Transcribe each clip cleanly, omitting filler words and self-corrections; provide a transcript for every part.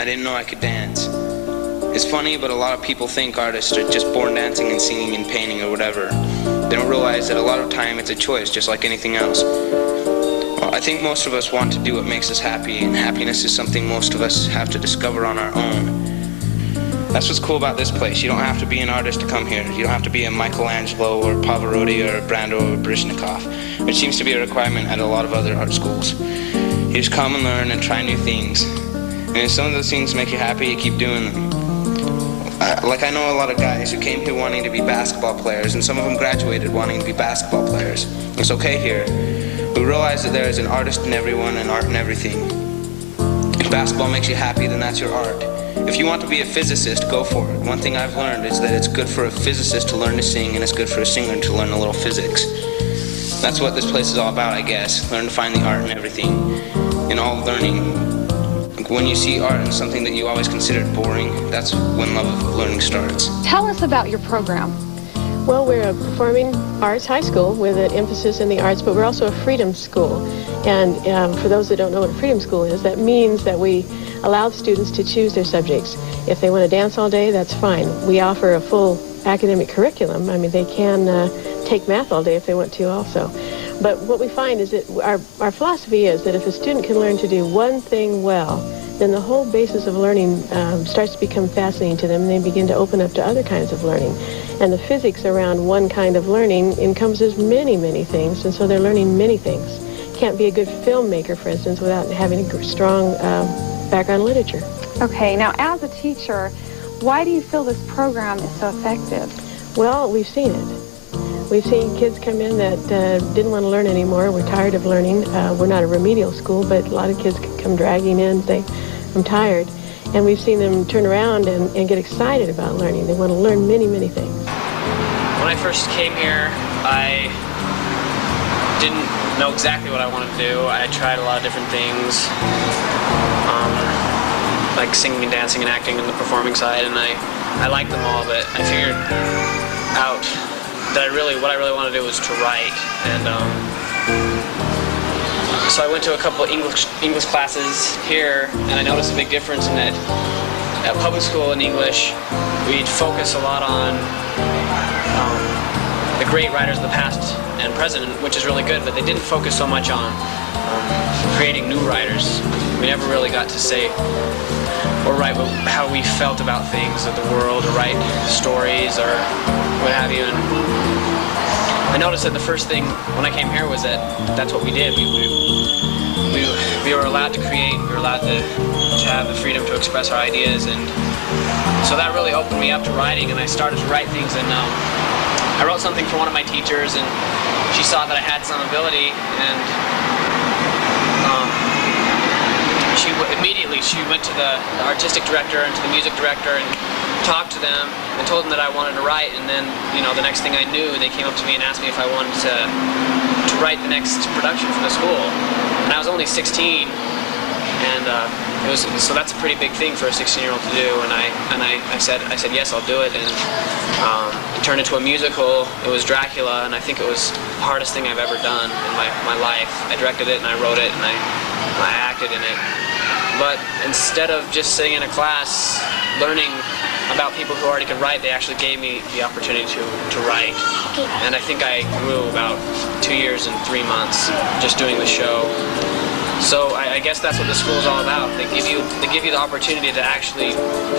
I didn't know I could dance. It's funny, but a lot of people think artists are just born dancing and singing and painting or whatever. They don't realize that a lot of time it's a choice, just like anything else. Well, I think most of us want to do what makes us happy, and happiness is something most of us have to discover on our own. That's what's cool about this place. You don't have to be an artist to come here. You don't have to be a Michelangelo or Pavarotti or a Brando or Baryshnikov, which seems to be a requirement at a lot of other art schools. You just come and learn and try new things. And if some of those things make you happy, you keep doing them. Like, I know a lot of guys who came here wanting to be basketball players, and some of them graduated wanting to be basketball players. It's okay here. We realize that there is an artist in everyone and art in everything. If basketball makes you happy, then that's your art. If you want to be a physicist, go for it. One thing I've learned is that it's good for a physicist to learn to sing, and it's good for a singer to learn a little physics. That's what this place is all about, I guess. Learn to find the art in everything, in all learning. When you see art in something that you always considered boring, that's when love of learning starts. Tell us about your program. Well, we're a performing arts high school with an emphasis in the arts, but we're also a freedom school. And for those that don't know what a freedom school is, that means that we allow students to choose their subjects. If they want to dance all day, that's fine. We offer a full academic curriculum. I mean, they can take math all day if they want to also. But what we find is that our philosophy is that if a student can learn to do one thing well, then the whole basis of learning starts to become fascinating to them, and they begin to open up to other kinds of learning. And the physics around one kind of learning encompasses many, many things, and so they're learning many things. Can't be a good filmmaker, for instance, without having a strong background in literature. Okay, now as a teacher, why do you feel this program is so effective? Well, we've seen it. We've seen kids come in that didn't want to learn anymore. We're tired of learning. We're not a remedial school, but a lot of kids come dragging in, say, I'm tired. And we've seen them turn around and get excited about learning. They want to learn many, many things. When I first came here, I didn't know exactly what I wanted to do. I tried a lot of different things, like singing and dancing and acting and the performing side, and I liked them all, but I figured out that what I really wanted to do was to write. And so I went to a couple of English classes here, and I noticed a big difference in that at public school in English, we'd focus a lot on the great writers of the past and present, which is really good, but they didn't focus so much on creating new writers. We never really got to say or write how we felt about things or the world, or write stories or what have you. And I noticed that the first thing when I came here was that that's what we did. We were allowed to create. We were allowed to have the freedom to express our ideas, and so that really opened me up to writing. And I started to write things, and I wrote something for one of my teachers, and she saw that I had some ability, and immediately she went to the artistic director and to the music director and talked to them and told them that I wanted to write. And then, you know, the next thing I knew, they came up to me and asked me if I wanted to write the next production for the school. And I was only 16, and so that's a pretty big thing for a 16-year-old to do. And I said yes, I'll do it. And it turned into a musical. It was Dracula, and I think it was the hardest thing I've ever done in my life. I directed it and I wrote it and I acted in it. But instead of just sitting in a class learning about people who already could write, they actually gave me the opportunity to write. And I think I grew about 2 years and 3 months just doing the show. So I guess that's what the school is all about. They give you the opportunity to actually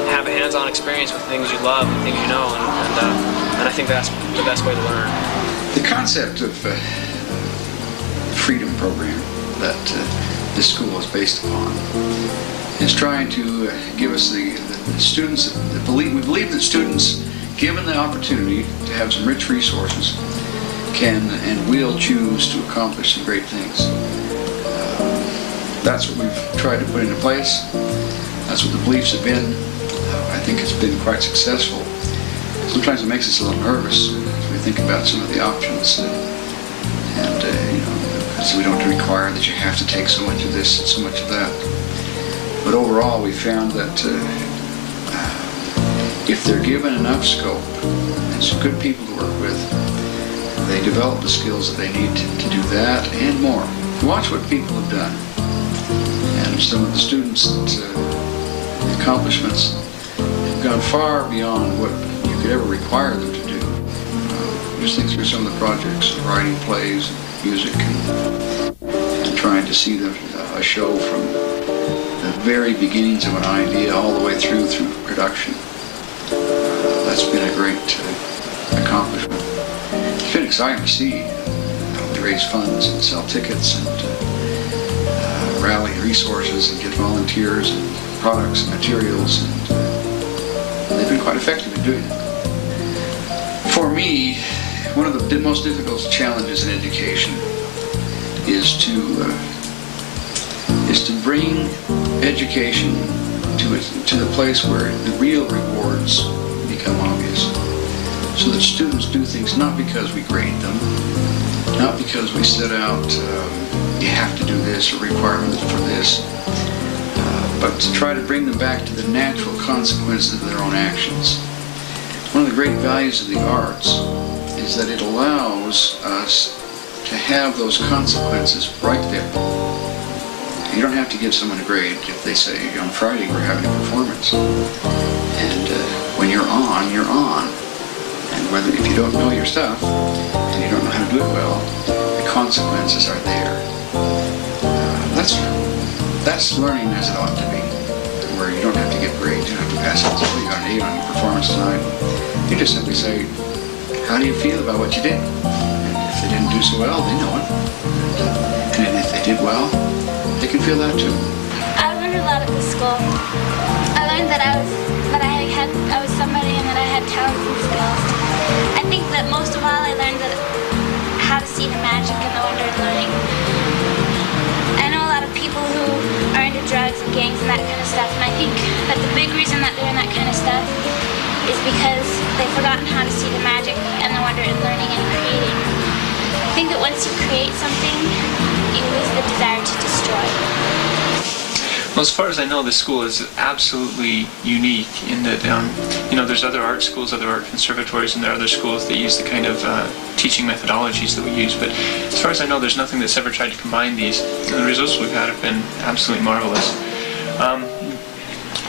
have a hands-on experience with things you love and things you know, and I think that's the best way to learn. The concept of freedom program that this school is based upon is trying to give us the students we believe that students, given the opportunity to have some rich resources, can and will choose to accomplish some great things. That's what we've tried to put into place. That's what the beliefs have been. I think it's been quite successful. Sometimes it makes us a little nervous as we think about some of the options, and you know, so we don't require that you have to take so much of this and so much of that. But overall, we found that if they're given enough scope and some good people to work with, they develop the skills that they need to do that and more. Watch what people have done. And some of the students that accomplishments have gone far beyond what you could ever require them to do. Just think through some of the projects, writing plays, music, and trying to see a show from the very beginnings of an idea all the way through production. That's been a great accomplishment. It's been exciting to see. To raise funds and sell tickets and rally resources and get volunteers and products and materials, and they've been quite effective in doing it. For me, one of the most difficult challenges in education is to bring education to the place where the real rewards become obvious, so that students do things not because we grade them, not because we set out, you have to do this or requirements for this, but to try to bring them back to the natural consequences of their own actions. One of the great values of the arts is that it allows us to have those consequences right there. You don't have to give someone a grade if they say, on Friday we're having a performance. And when you're on, you're on. And if you don't know your stuff, and you don't know how to do it well, the consequences are there. That's learning as it ought to be, where you don't have to get grades, you don't have to pass it. You got an 8 on your performance tonight. You just simply say, how do you feel about what you did? And if they didn't do so well, they know it. And if they did well, they can feel that too. I learned a lot at this school. I learned that I was somebody and that I had talents and skills. I think that most of all I learned how to see the magic and the wonder in learning. I know a lot of people who are into drugs and gangs and that kind of stuff, and I think that the big reason that they're in that kind of stuff is because they've forgotten how to see the magic and the wonder in learning and creating. I think that once you create something, you lose the desire to destroy. Well, as far as I know, this school is absolutely unique in that, there's other art schools, other art conservatories, and there are other schools that use the kind of teaching methodologies that we use. But as far as I know, there's nothing that's ever tried to combine these. And the results we've had have been absolutely marvelous.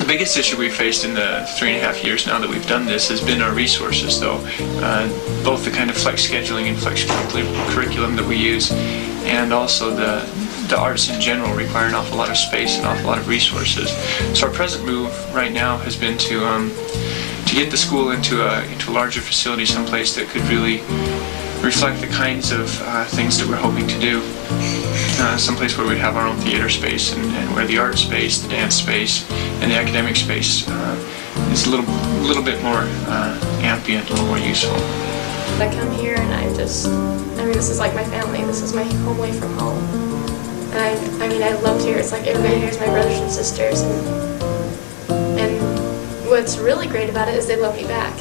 The biggest issue we've faced in the 3.5 years now that we've done this has been our resources, though. Both the kind of flex scheduling and flex curriculum that we use, and also the arts in general require an awful lot of space and an awful lot of resources. So our present move right now has been to get the school into a larger facility, someplace that could really reflect the kinds of things that we're hoping to do. Someplace where we'd have our own theater space, and where the art space, the dance space, and the academic space is a little bit more ambient, a little more useful. I come here and this is like my family. This is my home away from home. And I loved here. It's like everybody here is my brothers and sisters. And what's really great about it is they love me back.